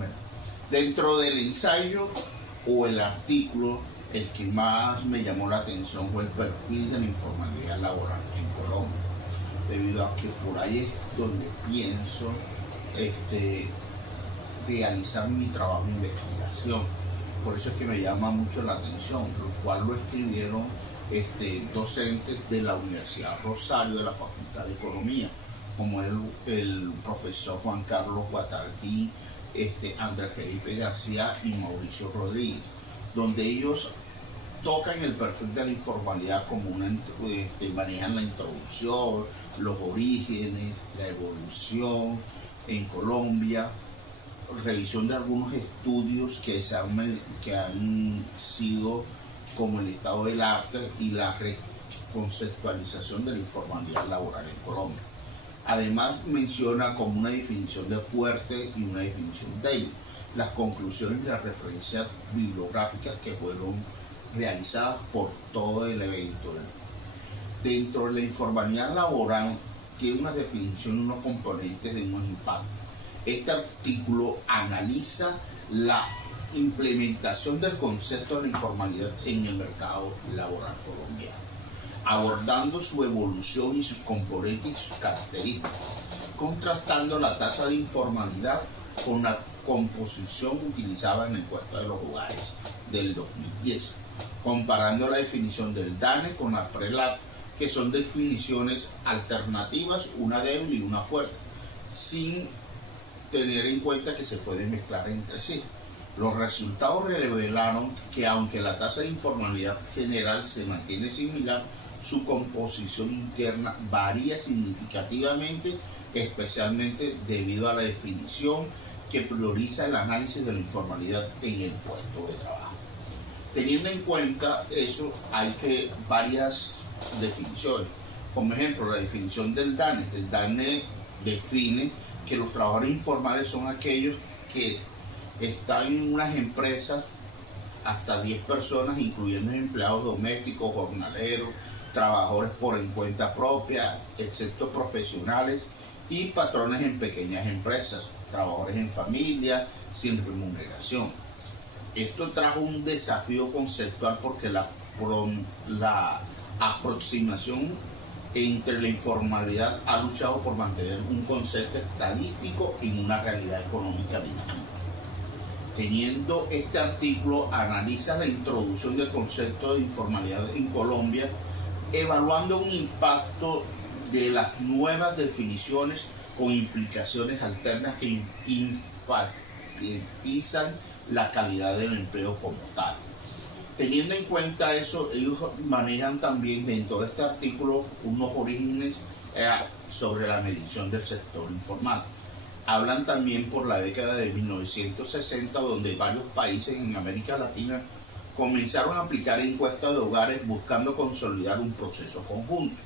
Bueno, dentro del ensayo o el artículo, el que más me llamó la atención fue el perfil de la informalidad laboral en Colombia, debido a que por ahí es donde pienso realizar mi trabajo de investigación. Por eso es que me llama mucho la atención, lo cual lo escribieron docentes de la Universidad Rosario de la Facultad de Economía, como el profesor Juan Carlos Guatarquí, Andrés Felipe García y Mauricio Rodríguez, donde ellos tocan el perfil de la informalidad como manejan la introducción, los orígenes, la evolución en Colombia, revisión de algunos estudios que han sido como el estado del arte y la reconceptualización de la informalidad laboral en Colombia. Además menciona como una definición de fuerte y una definición débil, las conclusiones y las referencias bibliográficas que fueron realizadas por todo el evento. Dentro de la informalidad laboral tiene una definición, unos componentes de unos impactos. Este artículo analiza la implementación del concepto de la informalidad en el mercado laboral colombiano, abordando su evolución y sus componentes y sus características, contrastando la tasa de informalidad con la composición utilizada en la encuesta de los hogares del 2010, comparando la definición del DANE con la PRELAT, que son definiciones alternativas, una débil y una fuerte, sin tener en cuenta que se pueden mezclar entre sí. Los resultados revelaron que aunque la tasa de informalidad general se mantiene similar, su composición interna varía significativamente, especialmente debido a la definición que prioriza el análisis de la informalidad en el puesto de trabajo. Teniendo en cuenta eso, hay varias definiciones. Como ejemplo, la definición del DANE. El DANE define que los trabajadores informales son aquellos que están en unas empresas hasta 10 personas, incluyendo empleados domésticos, jornaleros, trabajadores por cuenta propia, excepto profesionales y patrones en pequeñas empresas, trabajadores en familia, sin remuneración. Esto trajo un desafío conceptual porque la aproximación entre la informalidad ha luchado por mantener un concepto estadístico en una realidad económica dinámica. Teniendo este artículo, analiza la introducción del concepto de informalidad en Colombia, evaluando un impacto de las nuevas definiciones con implicaciones alternas que enfatizan la calidad del empleo como tal. Teniendo en cuenta eso, ellos manejan también dentro de este artículo unos orígenes sobre la medición del sector informal. Hablan también por la década de 1960, donde varios países en América Latina comenzaron a aplicar encuestas de hogares buscando consolidar un proceso conjunto.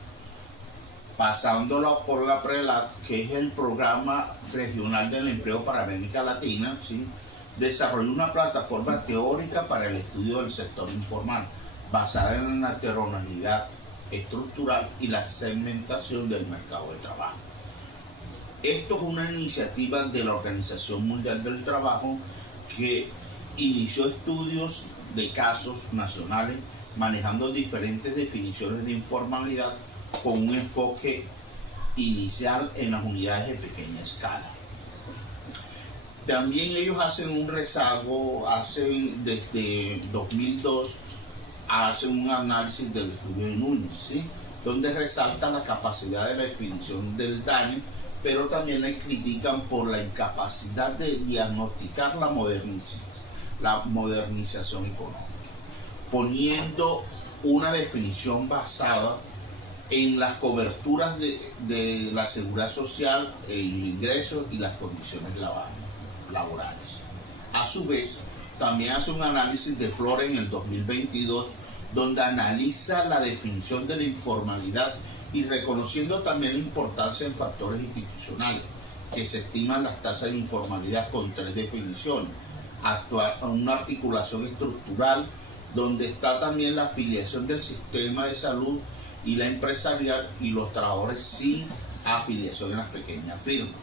Pasándolo por la PRELAT, que es el Programa Regional del Empleo para América Latina, ¿sí?, desarrolló una plataforma teórica para el estudio del sector informal, basada en la heterogeneidad estructural y la segmentación del mercado de trabajo. Esto es una iniciativa de la Organización Mundial del Trabajo que inició estudios de casos nacionales manejando diferentes definiciones de informalidad con un enfoque inicial en las unidades de pequeña escala. También ellos hacen un rezago, desde 2002, hacen un análisis del estudio de Núñez, ¿sí?, donde resalta la capacidad de la definición del DANE, pero también la critican por la incapacidad de diagnosticar la modernización económica, poniendo una definición basada en las coberturas de la seguridad social, el ingreso y las condiciones laborales. A su vez, también hace un análisis de Flores en el 2022, donde analiza la definición de la informalidad y reconociendo también la importancia en factores institucionales, que se estiman las tasas de informalidad con 3 definiciones. Una articulación estructural, donde está también la afiliación del sistema de salud y la empresarial y los trabajadores sin afiliación en las pequeñas firmas.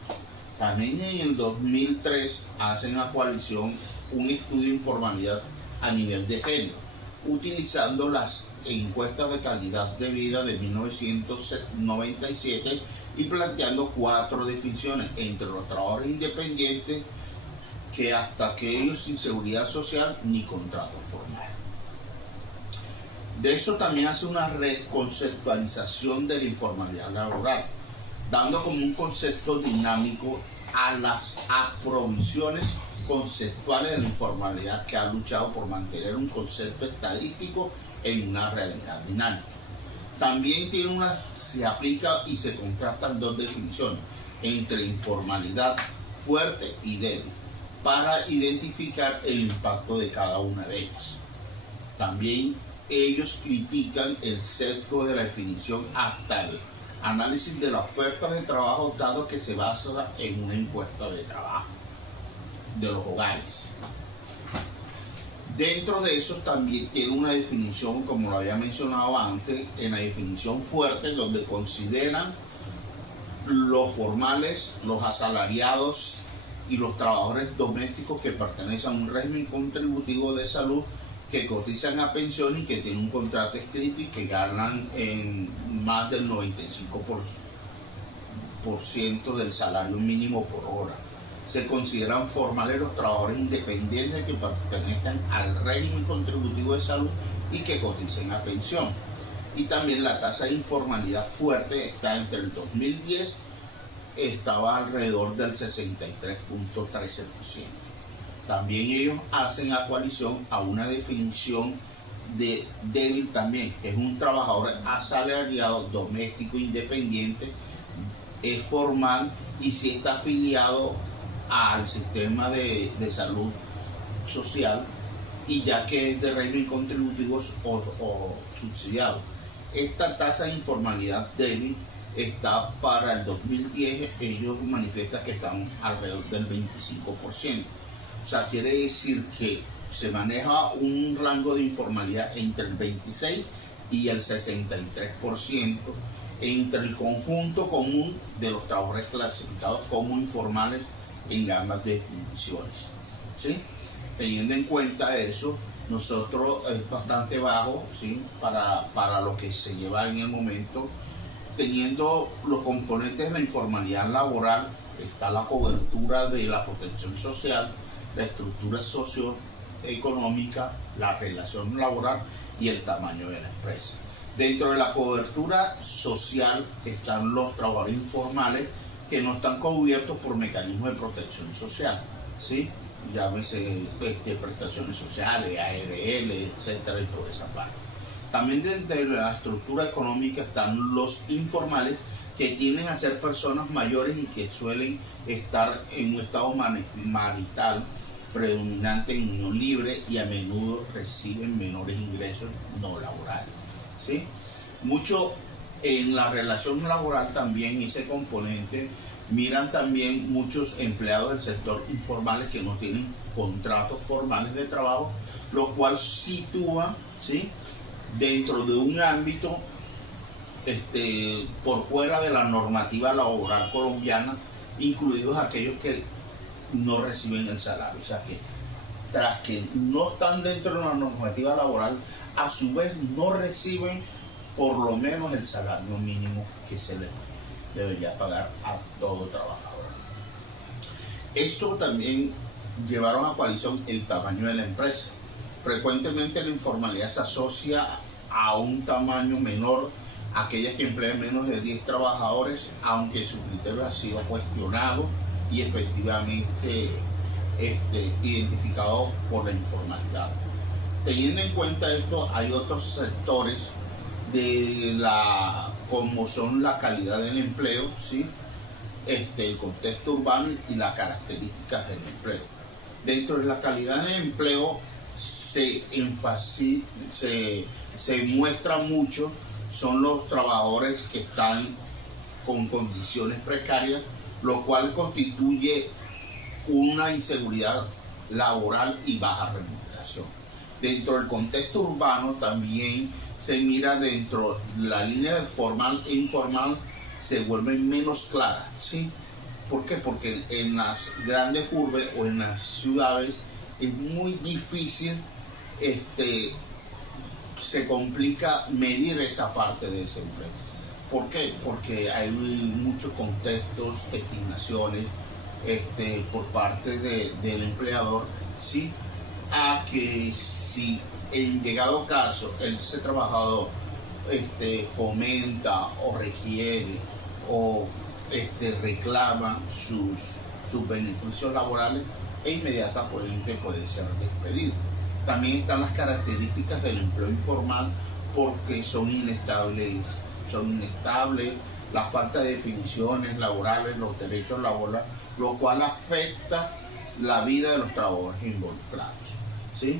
También en el 2003 hacen a Coalición un estudio de informalidad a nivel de género, utilizando las encuestas de calidad de vida de 1997 y planteando 4 definiciones entre los trabajadores independientes que hasta aquellos sin seguridad social ni contrato formal. De eso también hace una reconceptualización de la informalidad laboral, dando como un concepto dinámico a las aprovisiones conceptuales de la informalidad, que ha luchado por mantener un concepto estadístico en una realidad dinámica. También se aplica y se contrastan 2 definiciones entre informalidad fuerte y débil para identificar el impacto de cada una de ellas. También ellos critican el sesgo de la definición hasta el análisis de la oferta de trabajo, dado que se basa en una encuesta de trabajo de los hogares. Dentro de eso también tiene una definición, como lo había mencionado antes, en la definición fuerte, donde consideran los formales, los asalariados y los trabajadores domésticos que pertenecen a un régimen contributivo de salud, que cotizan a pensión y que tienen un contrato escrito y que ganan en más del 95% del salario mínimo por hora. Se consideran formales los trabajadores independientes que pertenezcan al régimen contributivo de salud y que coticen a pensión. Y también la tasa de informalidad fuerte está entre el 2010, estaba alrededor del 63.13%. También ellos hacen a Coalición a una definición de débil también, que es un trabajador asalariado, doméstico, independiente, es formal y si está afiliado al sistema de salud social, y ya que es de régimen contributivo o subsidiado. Esta tasa de informalidad débil está para el 2010, ellos manifiestan que están alrededor del 25%. O sea, quiere decir que se maneja un rango de informalidad entre el 26 y el 63% entre el conjunto común de los trabajadores clasificados como informales en ambas definiciones, ¿sí? Teniendo en cuenta eso, nosotros es bastante bajo, ¿sí? para lo que se lleva en el momento. Teniendo los componentes de la informalidad laboral, está la cobertura de la protección social, la estructura socioeconómica, la relación laboral y el tamaño de la empresa. Dentro de la cobertura social están los trabajadores informales que no están cubiertos por mecanismos de protección social, ¿sí? Llámese prestaciones sociales, ARL, etcétera, y toda esa parte. También dentro de la estructura económica están los informales, que tienden a ser personas mayores y que suelen estar en un estado marital predominante en unión libre y a menudo reciben menores ingresos no laborales, ¿sí? Mucho en la relación laboral también ese componente miran también muchos empleados del sector informales que no tienen contratos formales de trabajo, lo cual sitúa, ¿sí?, dentro de un ámbito por fuera de la normativa laboral colombiana, incluidos aquellos que no reciben el salario. O sea que tras que no están dentro de la normativa laboral, a su vez no reciben por lo menos el salario mínimo que se les debería pagar a todo trabajador. Esto también llevaron a Coalición el tamaño de la empresa. Frecuentemente la informalidad se asocia a un tamaño menor, aquellas que emplean menos de 10 trabajadores, aunque su criterio ha sido cuestionado y efectivamente identificado por la informalidad. Teniendo en cuenta esto, hay otros sectores como son la calidad del empleo, ¿sí?, el contexto urbano y las características del empleo. Dentro de la calidad del empleo se muestra mucho son los trabajadores que están con condiciones precarias, lo cual constituye una inseguridad laboral y baja remuneración. Dentro del contexto urbano también se mira dentro la línea de formal e informal, se vuelven menos claras, ¿sí? ¿Por qué? Porque en las grandes urbes o en las ciudades es muy difícil, se complica medir esa parte de ese empleo. ¿Por qué? Porque hay muchos contextos, estimaciones por parte del empleador, ¿sí? A que si en llegado caso ese trabajador fomenta o requiere o reclama sus beneficios laborales, e inmediatamente puede ser despedido. También están las características del empleo informal, porque son inestables, la falta de definiciones laborales, los derechos laborales, lo cual afecta la vida de los trabajadores involucrados, ¿sí?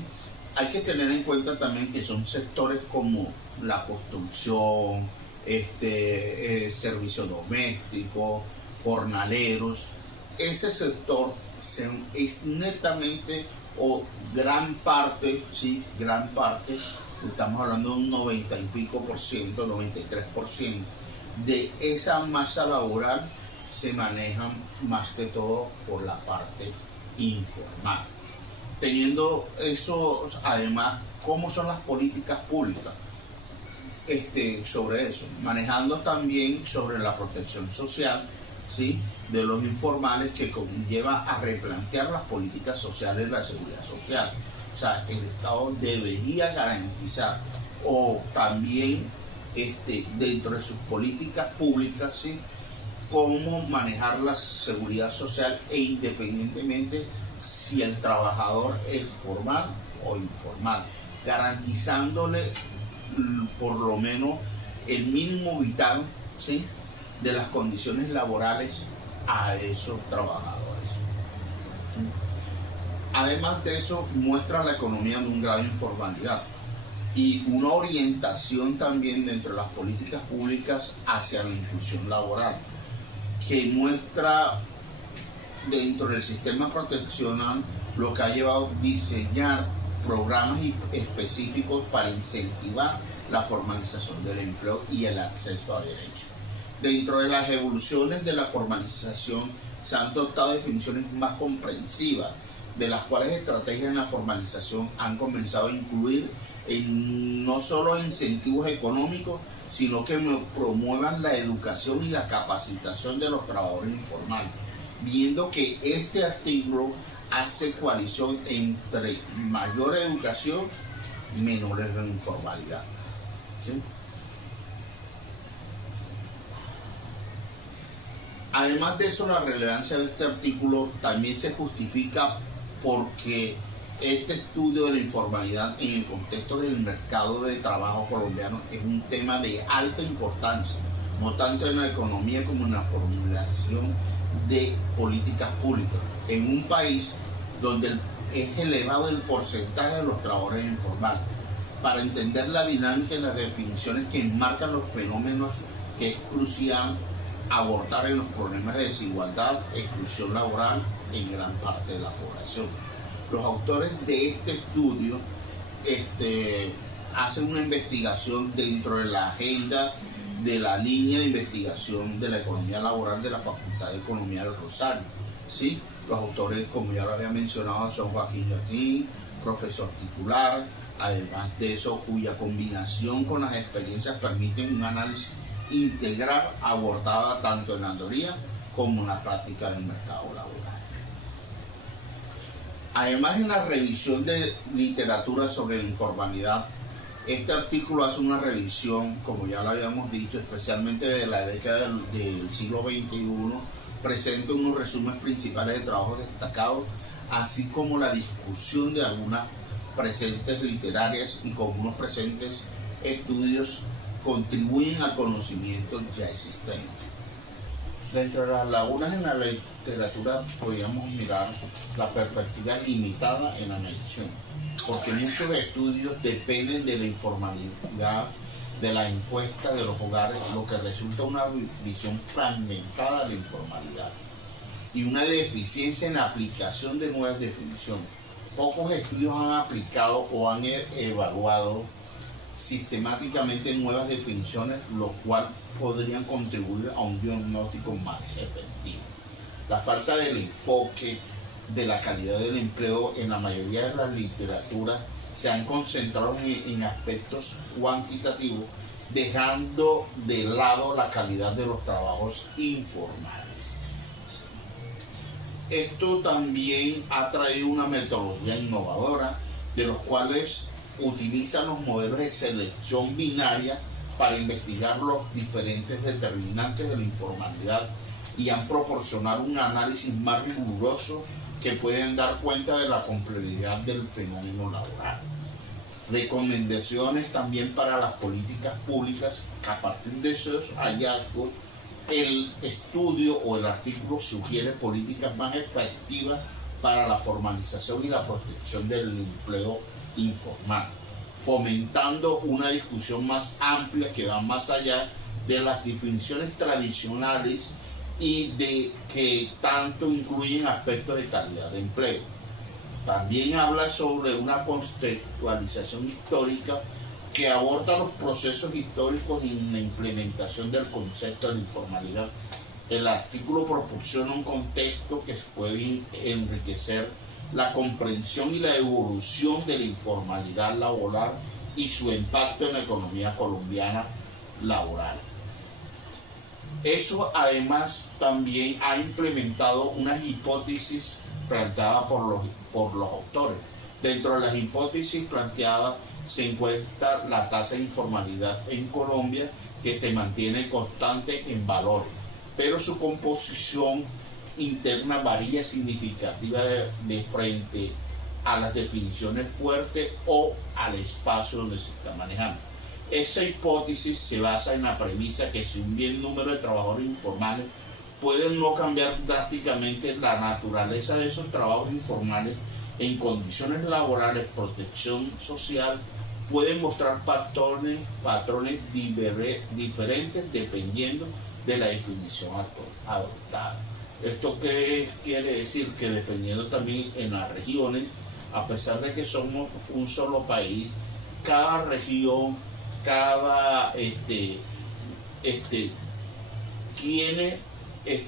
Hay que tener en cuenta también que son sectores como la construcción, servicio doméstico, jornaleros. Ese sector es netamente o gran parte, sí, gran parte, estamos hablando de un 90 y pico por ciento, 93% de esa masa laboral se manejan más que todo por la parte informal. Teniendo eso, además, ¿cómo son las políticas públicas sobre eso? Manejando también sobre la protección social, ¿sí?, de los informales, que conlleva a replantear las políticas sociales de la seguridad social. O sea, el Estado debería garantizar, o también dentro de sus políticas públicas, ¿sí?, cómo manejar la seguridad social, e independientemente si el trabajador es formal o informal, garantizándole por lo menos el mínimo vital, ¿sí?, de las condiciones laborales a esos trabajadores. Además de eso, muestra la economía de un grado de informalidad y una orientación también dentro de las políticas públicas hacia la inclusión laboral, que muestra dentro del sistema proteccional lo que ha llevado a diseñar programas específicos para incentivar la formalización del empleo y el acceso a derechos. Dentro de las evoluciones de la formalización se han adoptado definiciones más comprensivas, de las cuales estrategias en la formalización han comenzado a incluir no solo incentivos económicos, sino que promuevan la educación y la capacitación de los trabajadores informales, viendo que este artículo hace coalición entre mayor educación y menores informalidad, ¿sí? Además de eso, la relevancia de este artículo también se justifica porque este estudio de la informalidad en el contexto del mercado de trabajo colombiano es un tema de alta importancia, no tanto en la economía como en la formulación de políticas públicas, en un país donde es elevado el porcentaje de los trabajadores informales. Para entender la dinámica y las definiciones que enmarcan los fenómenos, que es crucial abordar en los problemas de desigualdad, exclusión laboral en gran parte de la población. Los autores de este estudio hacen una investigación dentro de la agenda de la línea de investigación de la economía laboral de la Facultad de Economía del Rosario, ¿sí? Los autores, como ya lo había mencionado, son Joaquín Yatín, profesor titular, además de eso, cuya combinación con las experiencias permiten un análisis integral abordada tanto en la teoría como en la práctica del mercado laboral. Además, en la revisión de literatura sobre la informalidad, este artículo hace una revisión, como ya lo habíamos dicho, especialmente de la década del siglo XXI, presenta unos resúmenes principales de trabajos destacados, así como la discusión de algunas presentes literarias y con unos presentes estudios contribuyen al conocimiento ya existente. Dentro de las lagunas en la literatura podríamos mirar la perspectiva limitada en la medición, porque muchos estudios dependen de la informalidad, de la encuesta de los hogares, lo que resulta una visión fragmentada de la informalidad y una deficiencia en la aplicación de nuevas definiciones. Pocos estudios han aplicado o han evaluado sistemáticamente nuevas definiciones, lo cual podrían contribuir a un diagnóstico más efectivo. La falta del enfoque de la calidad del empleo en la mayoría de las literaturas se han concentrado en aspectos cuantitativos, dejando de lado la calidad de los trabajos informales. Esto también ha traído una metodología innovadora, de los cuales utilizan los modelos de selección binaria para investigar los diferentes determinantes de la informalidad y han proporcionado un análisis más riguroso que pueden dar cuenta de la complejidad del fenómeno laboral. Recomendaciones también para las políticas públicas. A partir de esos hallazgos, el estudio o el artículo sugiere políticas más efectivas para la formalización y la protección del empleo informal, fomentando una discusión más amplia que va más allá de las definiciones tradicionales y de que tanto incluyen aspectos de calidad de empleo. También habla sobre una contextualización histórica que aborda los procesos históricos en la implementación del concepto de la informalidad. El artículo proporciona un contexto que puede enriquecer la comprensión y la evolución de la informalidad laboral y su impacto en la economía colombiana laboral. Eso además también ha implementado unas hipótesis planteadas por los autores. Dentro de las hipótesis planteadas se encuentra la tasa de informalidad en Colombia, que se mantiene constante en valores, pero su composición interna varía significativamente de frente a las definiciones fuertes o al espacio donde se está manejando. Esta hipótesis se basa en la premisa que si un bien número de trabajadores informales pueden no cambiar drásticamente la naturaleza de esos trabajos informales en condiciones laborales, protección social, pueden mostrar patrones diferentes dependiendo de la definición adoptada. ¿Esto qué quiere decir? Que dependiendo también en las regiones, a pesar de que somos un solo país, cada región, cada tiene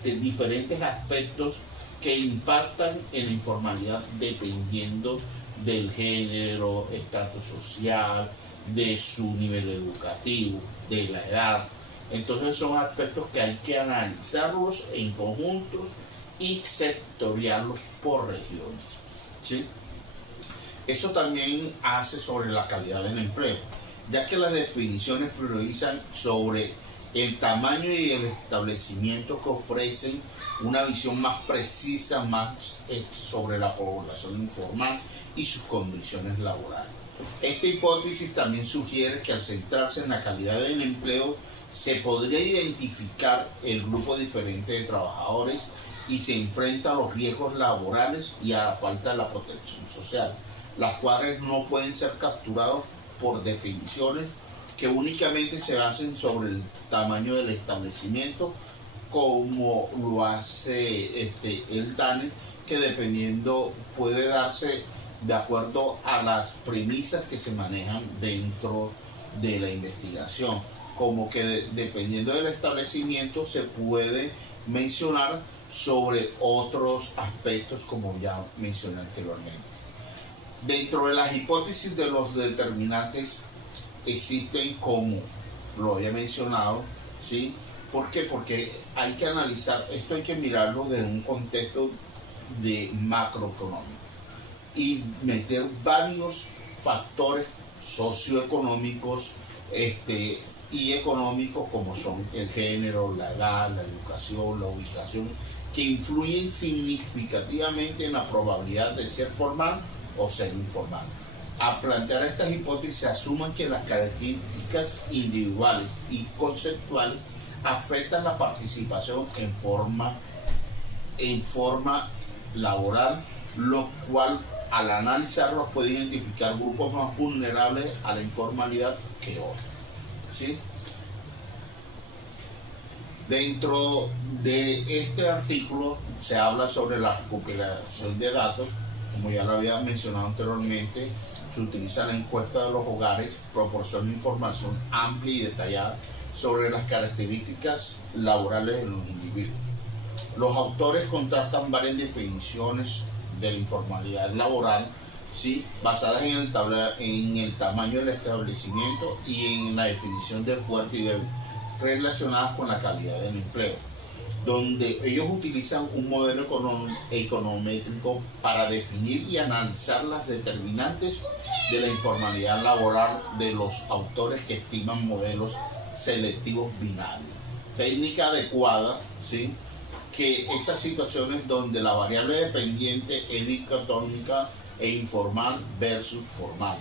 diferentes aspectos que impactan en la informalidad dependiendo del género, estatus social, de su nivel educativo, de la edad. Entonces son aspectos que hay que analizarlos en conjuntos y sectoriarlos por regiones, ¿sí? Eso también hace sobre la calidad del empleo, ya que las definiciones priorizan sobre el tamaño y el establecimiento que ofrecen una visión más precisa sobre la población informal y sus condiciones laborales. Esta hipótesis también sugiere que al centrarse en la calidad del empleo se podría identificar el grupo diferente de trabajadores y se enfrenta a los riesgos laborales y a la falta de la protección social, las cuales no pueden ser capturados por definiciones que únicamente se basen sobre el tamaño del establecimiento, como lo hace el DANE, que dependiendo puede darse de acuerdo a las premisas que se manejan dentro de la investigación, como que dependiendo del establecimiento se puede mencionar sobre otros aspectos como ya mencioné anteriormente. Dentro de las hipótesis de los determinantes existen, como lo había mencionado, ¿sí? ¿Por qué? Porque hay que analizar, esto hay que mirarlo desde un contexto de macroeconómico y meter varios factores socioeconómicos y económicos, como son el género, la edad, la educación, la ubicación, que influyen significativamente en la probabilidad de ser formal o ser informal. A plantear estas hipótesis se asuman que las características individuales y conceptuales afectan la participación en forma laboral, lo cual al analizarlos puede identificar grupos más vulnerables a la informalidad que otros, ¿sí? Dentro de este artículo se habla sobre la recopilación de datos. Como ya lo había mencionado anteriormente, se utiliza la encuesta de los hogares, proporciona información amplia y detallada sobre las características laborales de los individuos. Los autores contrastan varias definiciones de la informalidad laboral, ¿sí?, basadas en el tamaño del establecimiento y en la definición de fuerte y débil, relacionadas con la calidad del empleo, donde ellos utilizan un modelo econométrico para definir y analizar las determinantes de la informalidad laboral de los autores que estiman modelos selectivos binarios. Técnica adecuada, ¿sí?, que esas situaciones donde la variable dependiente es dicotómica e informal versus formal.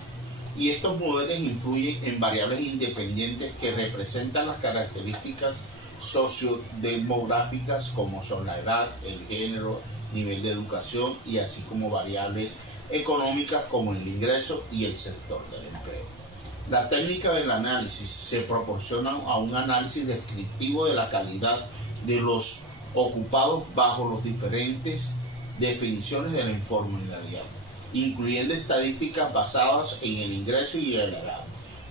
Y estos modelos influyen en variables independientes que representan las características sociodemográficas como son la edad, el género, nivel de educación y así como variables económicas como el ingreso y el sector del empleo. La técnica del análisis se proporciona a un análisis descriptivo de la calidad de los ocupados bajo las diferentes definiciones de la informalidad, incluyendo estadísticas basadas en el ingreso y en la edad,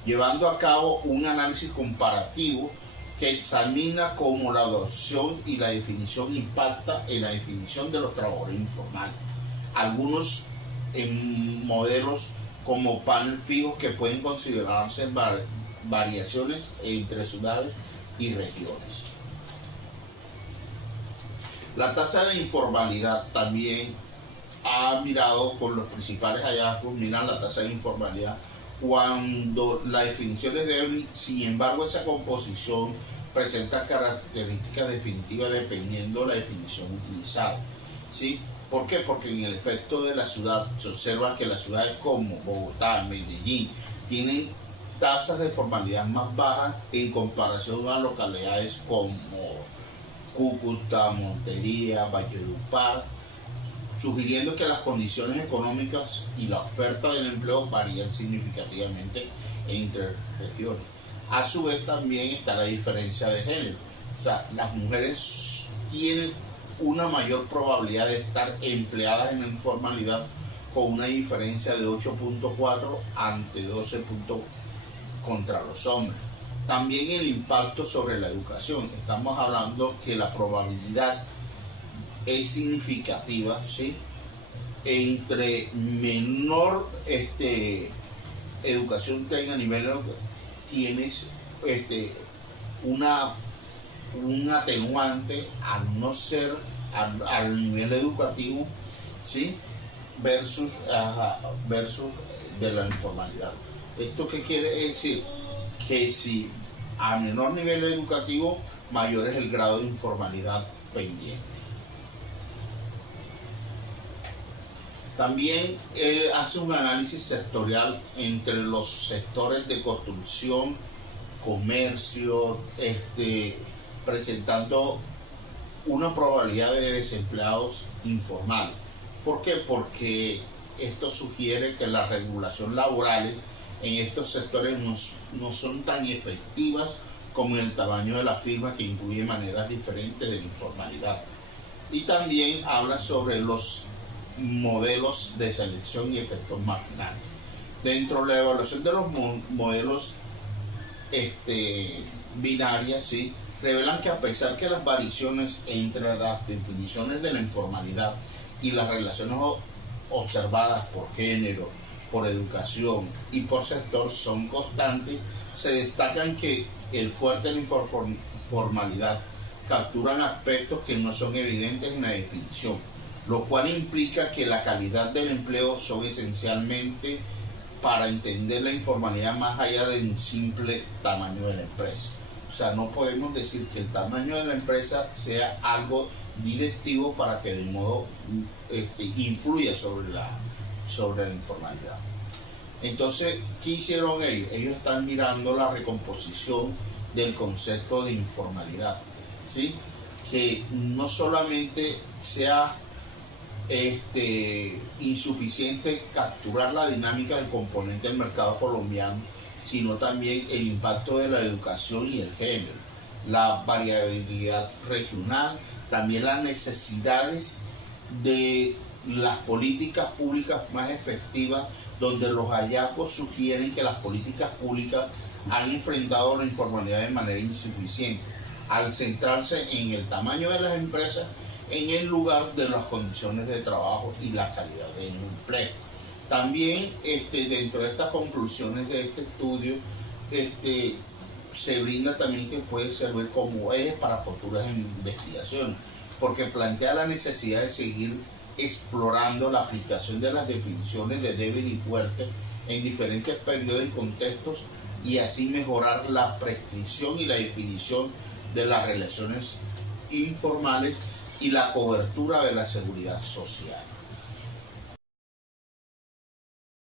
llevando a cabo un análisis comparativo que examina cómo la adopción y la definición impacta en la definición de los trabajadores informales. Algunos modelos como panel fijos que pueden considerarse variaciones entre ciudades y regiones. La tasa de informalidad también ha mirado con los principales hallazgos, miran la tasa de informalidad cuando la definición es débil, sin embargo esa composición presenta características definitivas dependiendo de la definición utilizada, ¿sí? ¿Por qué? Porque en el efecto de la ciudad se observa que las ciudades como Bogotá, Medellín, tienen tasas de formalidad más bajas en comparación a localidades como Cúcuta, Montería, Valledupar, sugiriendo que las condiciones económicas y la oferta del empleo varían significativamente entre regiones. A su vez también está la diferencia de género, o sea, las mujeres tienen una mayor probabilidad de estar empleadas en la informalidad con una diferencia de 8.4 ante 12 puntos contra los hombres. También el impacto sobre la educación. Estamos hablando que la probabilidad es significativa, ¿sí?, entre menor educación tenga a nivel, tienes un atenuante al no ser al nivel educativo, ¿sí?, versus de la informalidad. ¿Esto qué quiere decir? Que si a menor nivel educativo, mayor es el grado de informalidad pendiente. También él hace un análisis sectorial entre los sectores de construcción, comercio, presentando una probabilidad de desempleados informales. ¿Por qué? Porque esto sugiere que las regulaciones laborales en estos sectores no son tan efectivas como en el tamaño de la firma, que incluye maneras diferentes de la informalidad. Y también habla sobre los modelos de selección y efectos marginales. Dentro de la evaluación de los modelos binarias, ¿sí?, revelan que a pesar que las variaciones entre las definiciones de la informalidad y las relaciones observadas por género, por educación y por sector son constantes, se destacan que el fuerte de la informalidad capturan aspectos que no son evidentes en la definición, lo cual implica que la calidad del empleo son esencialmente para entender la informalidad más allá de un simple tamaño de la empresa. O sea, no podemos decir que el tamaño de la empresa sea algo directivo para que de modo influya sobre la informalidad. Entonces, ¿qué hicieron ellos? Ellos están mirando la recomposición del concepto de informalidad, ¿sí?, que no solamente sea insuficiente capturar la dinámica del componente del mercado colombiano, sino también el impacto de la educación y el género, la variabilidad regional, también las necesidades de las políticas públicas más efectivas, donde los hallazgos sugieren que las políticas públicas han enfrentado la informalidad de manera insuficiente, al centrarse en el tamaño de las empresas en el lugar de las condiciones de trabajo y la calidad del empleo. También dentro de estas conclusiones de este estudio se brinda también que puede servir como eje para futuras investigaciones, porque plantea la necesidad de seguir explorando la aplicación de las definiciones de débil y fuerte en diferentes periodos y contextos, y así mejorar la prescripción y la definición de las relaciones informales y la cobertura de la seguridad social.